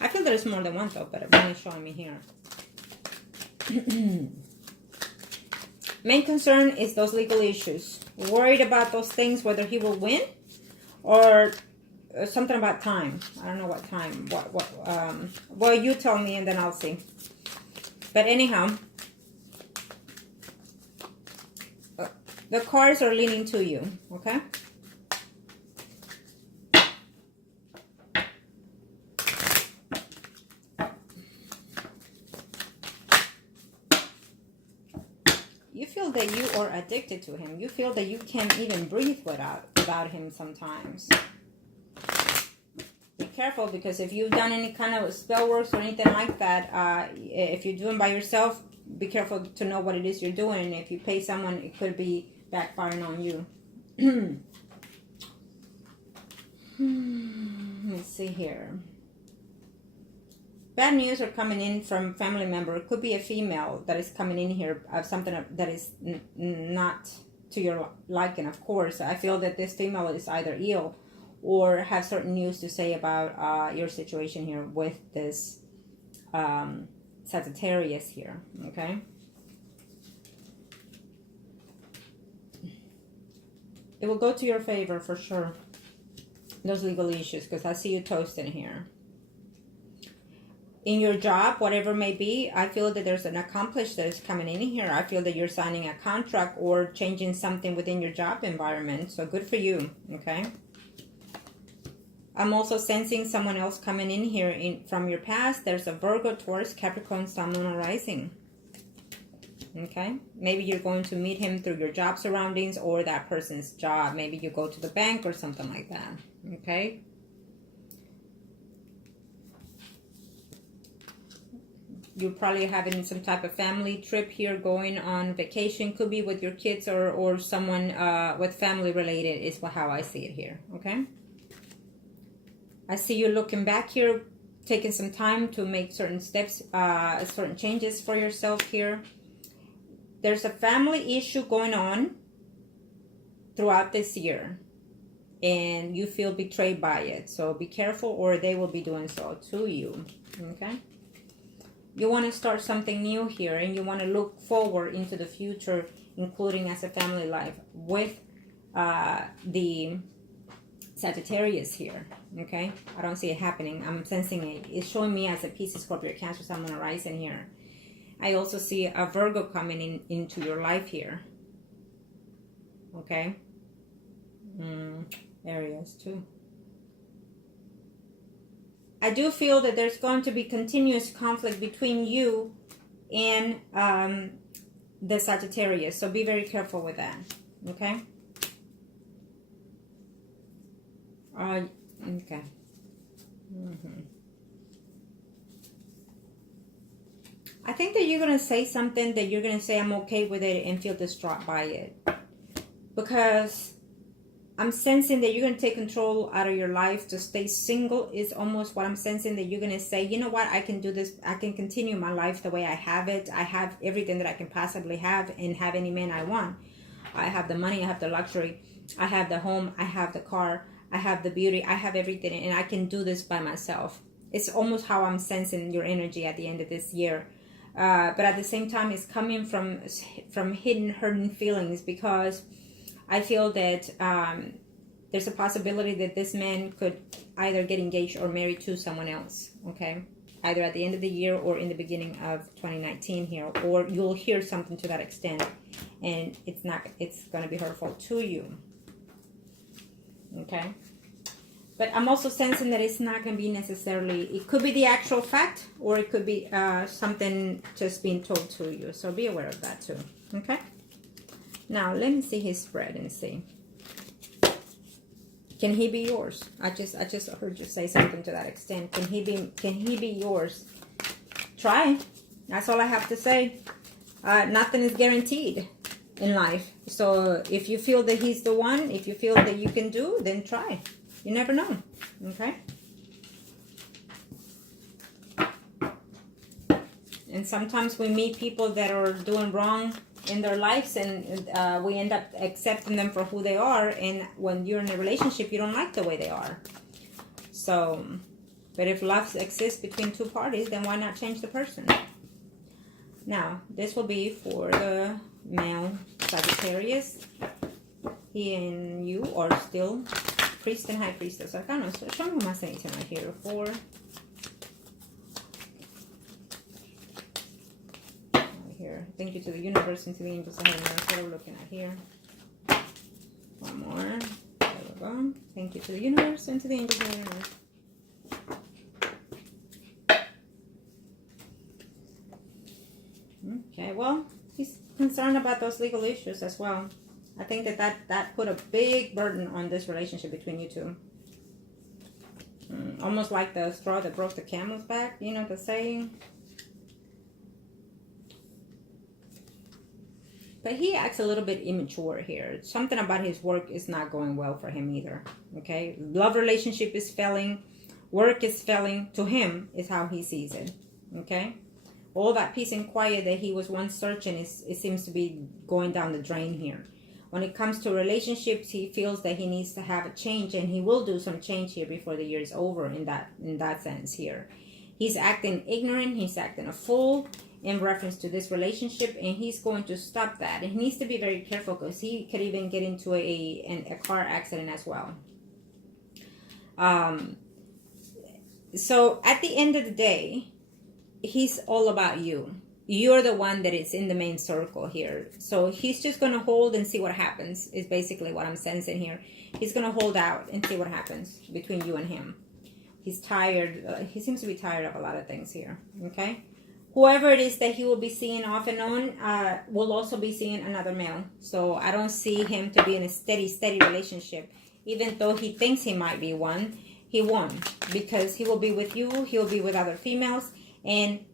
I feel there's more than one though, but it's only showing me here. Main concern is those legal issues. Worried about those things, whether he will win or something about time. I don't know what time. Well, you tell me and then I'll see. But anyhow, the cards are leaning to you, okay? You feel that you are addicted to him. You feel that you can't even breathe without him sometimes. Be careful, because if you've done any kind of spell works or anything like that, if you're doing by yourself, be careful to know what it is you're doing. And if you pay someone, it could be backfiring on you. Let's see here. Bad news are coming in from family member. It could be a female that is coming in here of something that is not to your liking, of course. I feel that this female is either ill or have certain news to say about your situation here with this Sagittarius here, okay? It will go to your favor for sure, those legal issues, because I see you toasting here. In your job, whatever it may be, I feel that there's an accomplish that is coming in here. I feel that you're signing a contract or changing something within your job environment. So good for you, okay? I'm also sensing someone else coming in here from your past. There's a Virgo, Taurus, Capricorn, Sun, Moon, Rising. Okay? Maybe you're going to meet him through your job surroundings or that person's job. Maybe you go to the bank or something like that. Okay? You're probably having some type of family trip here, going on vacation. Could be with your kids or someone with family related is how I see it here. Okay? I see you looking back here, taking some time to make certain steps, certain changes for yourself here. There's a family issue going on throughout this year, and you feel betrayed by it. So be careful, or they will be doing so to you. Okay? You want to start something new here, and you want to look forward into the future, including as a family life with the Sagittarius here. Okay? I don't see it happening. I'm sensing it. It's showing me as a Pisces, Scorpio, Cancer, Sun, Moon, Rising here. I also see a Virgo coming into your life here. Okay? Aries too. I do feel that there's going to be continuous conflict between you and the Sagittarius. So be very careful with that. Okay? Okay. I think that you're going to say something that you're going to say, I'm okay with it, and feel distraught by it. Because I'm sensing that you're going to take control out of your life to stay single is almost what I'm sensing, that you're going to say, you know what, I can do this. I can continue my life the way I have it. I have everything that I can possibly have and have any man I want. I have the money. I have the luxury. I have the home. I have the car. I have the beauty. I have everything, and I can do this by myself. It's almost how I'm sensing your energy at the end of this year. But at the same time, it's coming from hidden, hurting feelings, because I feel that there's a possibility that this man could either get engaged or married to someone else, okay? Either at the end of the year or in the beginning of 2019 here, or you'll hear something to that extent, and it's going to be hurtful to you, okay? But I'm also sensing that it's not going to be necessarily, it could be the actual fact, or it could be something just being told to you. So be aware of that too, okay? Now, let me see his spread and see. Can he be yours? I just heard you say something to that extent. Can he be yours? Try. That's all I have to say. Nothing is guaranteed in life. So if you feel that he's the one, if you feel that you can do, then try. You never know. Okay? And sometimes we meet people that are doing wrong in their lives, and we end up accepting them for who they are, and when you're in a relationship, you don't like the way they are. So But if love exists between two parties, then why not change the person? Now, this will be for the male Sagittarius. He and you are still Priest and High Priestess. I kind of show me my saints right here. 4. Right here. Thank you to the universe and to the angels ahead of us. What are we looking at here? One more. There we go. Thank you to the universe and to the angels ahead of us. Okay, well, he's concerned about those legal issues as well. I think that put a big burden on this relationship between you two. Almost like the straw that broke the camel's back, you know the saying. But he acts a little bit immature here. Something about his work is not going well for him either. Okay, love relationship is failing. Work is failing. To him is how he sees it. Okay. All that peace and quiet that he was once searching, it seems to be going down the drain here. When it comes to relationships, he feels that he needs to have a change, and he will do some change here before the year is over in that sense here. He's acting ignorant, he's acting a fool in reference to this relationship, and he's going to stop that. And he needs to be very careful because he could even get into a car accident as well. So at the end of the day, he's all about you. You're the one that is in the main circle here. So he's just going to hold and see what happens is basically what I'm sensing here. He's going to hold out and see what happens between you and him. He's tired. He seems to be tired of a lot of things here. Okay. Whoever it is that he will be seeing off and on will also be seeing another male. So I don't see him to be in a steady relationship. Even though he thinks he might be one, he won't. Because he will be with you. He will be with other females. And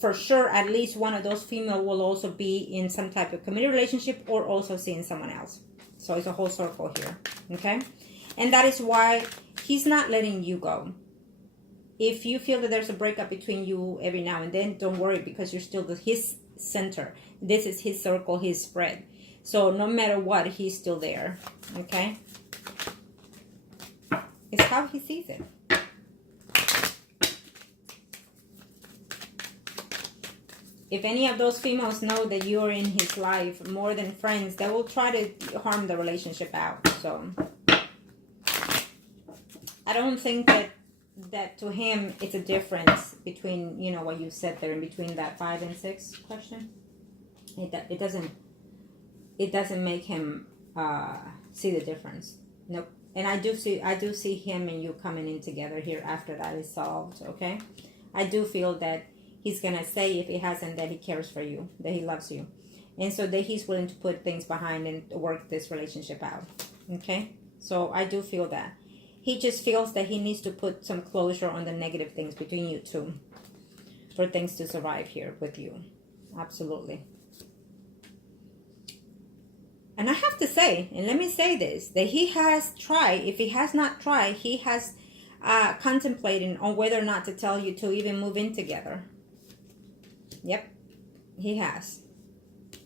for sure, at least one of those female will also be in some type of committed relationship or also seeing someone else. So it's a whole circle here. Okay. And that is why he's not letting you go. If you feel that there's a breakup between you every now and then, don't worry, because you're still his center. This is his circle, his spread. So no matter what, he's still there. Okay. It's how he sees it. If any of those females know that you're in his life more than friends, they will try to harm the relationship out. So I don't think that to him it's a difference between, you know, what you said there in between that 5 and 6 question. It doesn't make him see the difference. Nope. And I do see him and you coming in together here after that is solved. Okay. I do feel that he's going to say, if he hasn't, that he cares for you, that he loves you. And so that he's willing to put things behind and work this relationship out. Okay? So I do feel that. He just feels that he needs to put some closure on the negative things between you two for things to survive here with you. Absolutely. And I have to say, and let me say this, that he has tried. If he has not tried, he has contemplating on whether or not to tell you to even move in together. Yep, he has,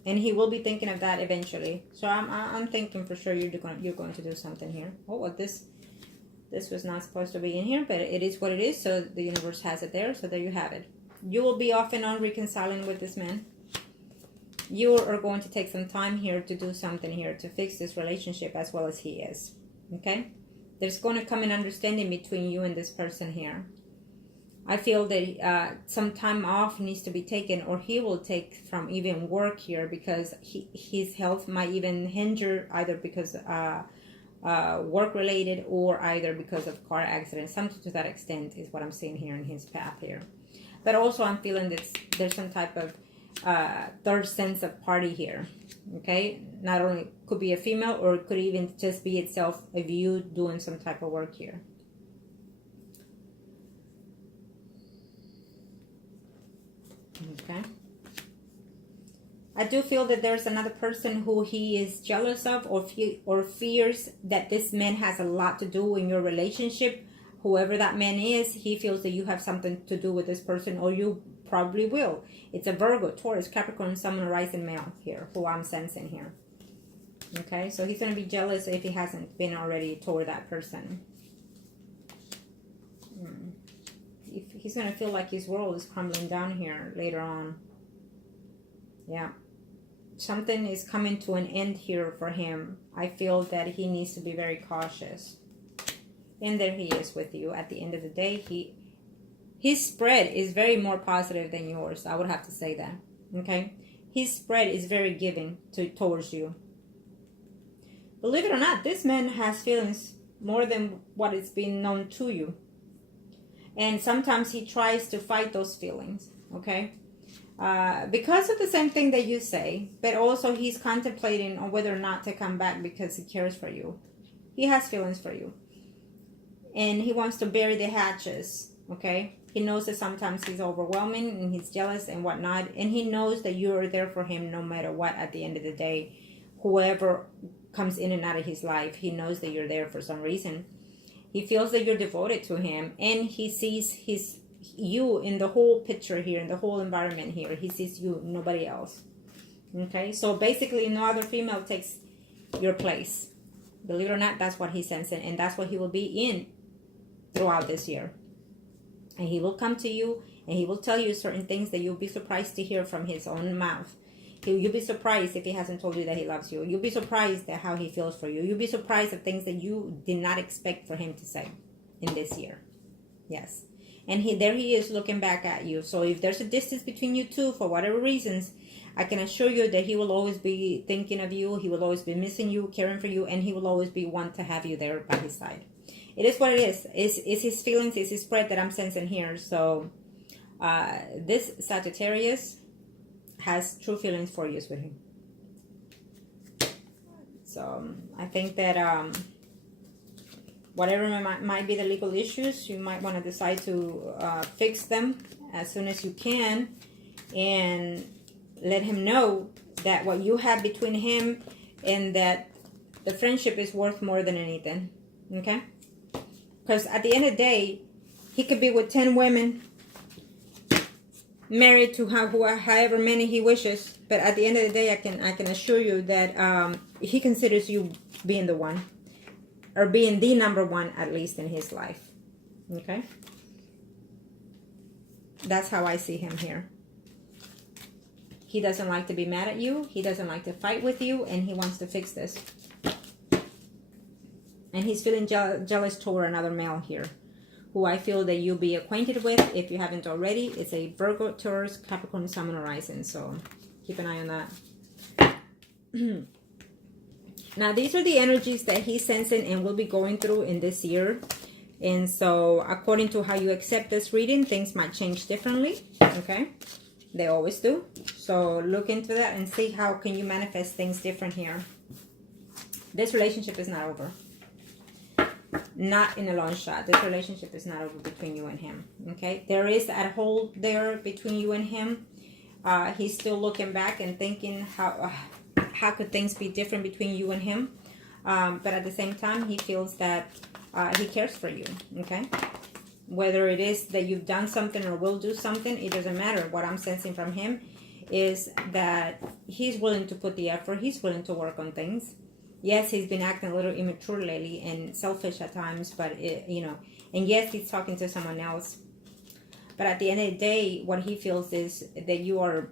and he will be thinking of that eventually. So I'm thinking for sure you're going to do something here. Oh, well, this was not supposed to be in here, but it is what it is. So the universe has it there. So there you have it. You will be off and on reconciling with this man. You are going to take some time here to do something here to fix this relationship as well as he is. Okay, there's going to come an understanding between you and this person here. I feel that some time off needs to be taken, or he will take from even work here, because his health might even hinder, either because work related or either because of car accident. Something to that extent is what I'm seeing here in his path here. But also I'm feeling that there's some type of third sense of party here. Okay, not only could be a female, or it could even just be itself of you doing some type of work here. Okay. I do feel that there's another person who he is jealous of, or fears that this man has a lot to do in your relationship. Whoever that man is, he feels that you have something to do with this person, or you probably will. It's a Virgo, Taurus, Capricorn, Sun, Rising male here, who I'm sensing here. Okay, so he's going to be jealous if he hasn't been already toward that person. he's going to feel like his world is crumbling down here later on. Yeah. Something is coming to an end here for him. I feel that he needs to be very cautious. And there he is with you. At the end of the day, his spread is very more positive than yours. I would have to say that. Okay? His spread is very giving towards you. Believe it or not, this man has feelings more than what is being known to you. And sometimes he tries to fight those feelings. Okay? Because of the same thing that you say, but also he's contemplating on whether or not to come back because he cares for you. He has feelings for you. And he wants to bury the hatches, okay? He knows that sometimes he's overwhelming and he's jealous and whatnot. And he knows that you are there for him no matter what at the end of the day. Whoever comes in and out of his life, he knows that you're there for some reason. He feels that you're devoted to him. And he sees you in the whole picture here, in the whole environment here. He sees you, nobody else. Okay? So basically, no other female takes your place. Believe it or not, that's what he's sensing. And that's what he will be in throughout this year. And he will come to you and he will tell you certain things that you'll be surprised to hear from his own mouth. You'll be surprised if he hasn't told you that he loves you. You'll be surprised at how he feels for you. You'll be surprised at things that you did not expect for him to say in this year. Yes. And there he is looking back at you. So if there's a distance between you two for whatever reasons, I can assure you that he will always be thinking of you. He will always be missing you, caring for you, and he will always be one to have you there by his side. It is what it is. It's his feelings, it's his spread that I'm sensing here. So this Sagittarius has true feelings for you with him. So I think that whatever might be the legal issues, you might want to decide to fix them as soon as you can and let him know that what you have between him and that the friendship is worth more than anything. Okay? Because at the end of the day, he could be with 10 women, married to however many he wishes. But at the end of the day, I can assure you that he considers you being the one. Or being the number one, at least in his life. Okay? That's how I see him here. He doesn't like to be mad at you. He doesn't like to fight with you. And he wants to fix this. And he's feeling jealous toward another male here, who I feel that you'll be acquainted with if you haven't already. It's a Virgo, Taurus, Capricorn, Sun, and Rising. So keep an eye on that. Now, these are the energies that he's sensing and will be going through in this year. And so, according to how you accept this reading, things might change differently. Okay? They always do. So, look into that and see how can you manifest things different here. This relationship is not over. Not in a long shot. This relationship is not over between you and him. Okay? There is that hole there between you and him. He's still looking back and thinking how could things be different between you and him. But at the same time, he feels that he cares for you. Okay? Whether it is that you've done something or will do something, it doesn't matter. What I'm sensing from him is that he's willing to put the effort. He's willing to work on things. Yes, he's been acting a little immature lately and selfish at times, but and yes, he's talking to someone else. But at the end of the day, what he feels is that you are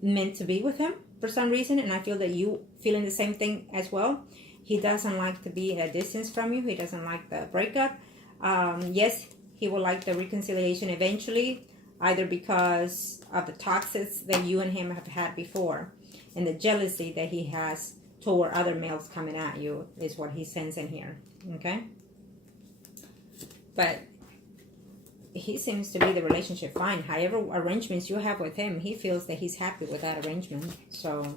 meant to be with him for some reason, and I feel that you feeling the same thing as well. He doesn't like to be at a distance from you. He doesn't like the breakup. Yes, he will like the reconciliation eventually, either because of the toxins that you and him have had before and the jealousy that he has toward other males coming at you is what he's sensing here. Okay? But he seems to be the relationship fine. However arrangements you have with him, he feels that he's happy with that arrangement. So,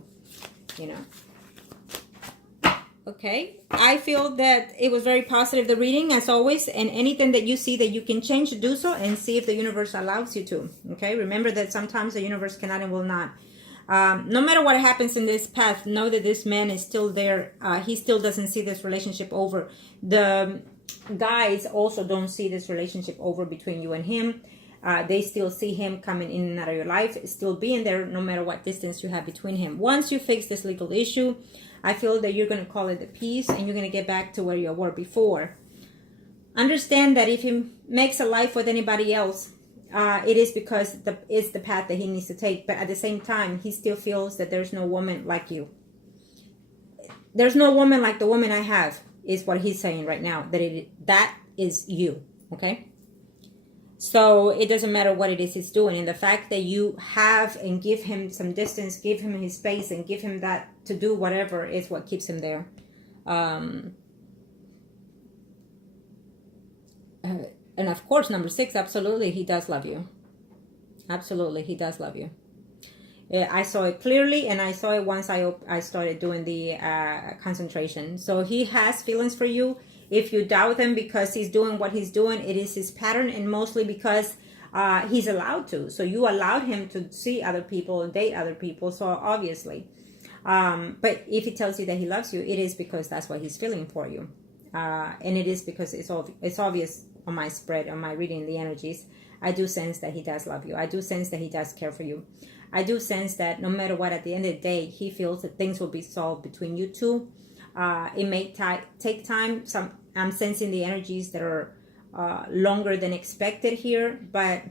Okay. I feel that it was very positive, the reading, as always. And anything that you see that you can change, do so. And see if the universe allows you to. Okay? Remember that sometimes the universe cannot and will not. No matter what happens in this path, know that this man is still there. He still doesn't see this relationship over. The guys also don't see this relationship over between you and him. They still see him coming in and out of your life, still being there no matter what distance you have between him. Once you fix this legal issue, I feel that you're going to call it a peace and you're going to get back to where you were before. Understand that if he makes a life with anybody else, it is because it's the path that he needs to take. But at the same time, he still feels that there's no woman like you. There's no woman like the woman I have, is what he's saying right now. That is you, okay? So it doesn't matter what it is he's doing. And the fact that you have and give him some distance, give him his space, and give him that to do whatever is what keeps him there. And of course, number 6, absolutely, he does love you. Absolutely, he does love you. I saw it clearly, and I saw it once I started doing the concentration. So he has feelings for you. If you doubt him because he's doing what he's doing, it is his pattern, and mostly because he's allowed to. So you allowed him to see other people and date other people, so obviously. But if he tells you that he loves you, it is because that's what he's feeling for you. And it is because it's obvious on my spread, on my reading the energies. I do sense that he does love you. I do sense that he does care for you. I do sense that no matter what, at the end of the day, he feels that things will be solved between you two. It may take time. I'm sensing the energies that are longer than expected here, but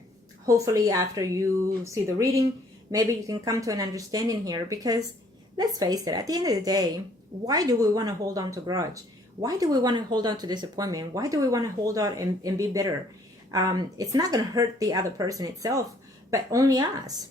hopefully after you see the reading, maybe you can come to an understanding here, because let's face it, at the end of the day, why do we want to hold on to grudge? Why do we want to hold on to disappointment? Why do we want to hold on and be bitter? It's not going to hurt the other person itself, but only us.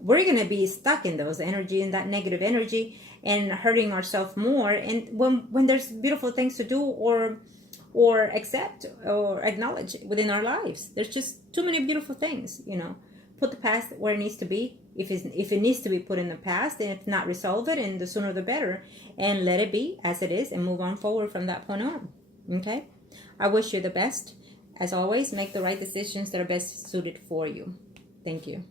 We're going to be stuck in those energy, in that negative energy, and hurting ourselves more. And when there's beautiful things to do or accept or acknowledge within our lives, there's just too many beautiful things, you know. Put the past where it needs to be. If it needs to be put in the past, and if not, resolve it, and the sooner the better, and let it be as it is, and move on forward from that point on. Okay? I wish you the best. As always, make the right decisions that are best suited for you. Thank you.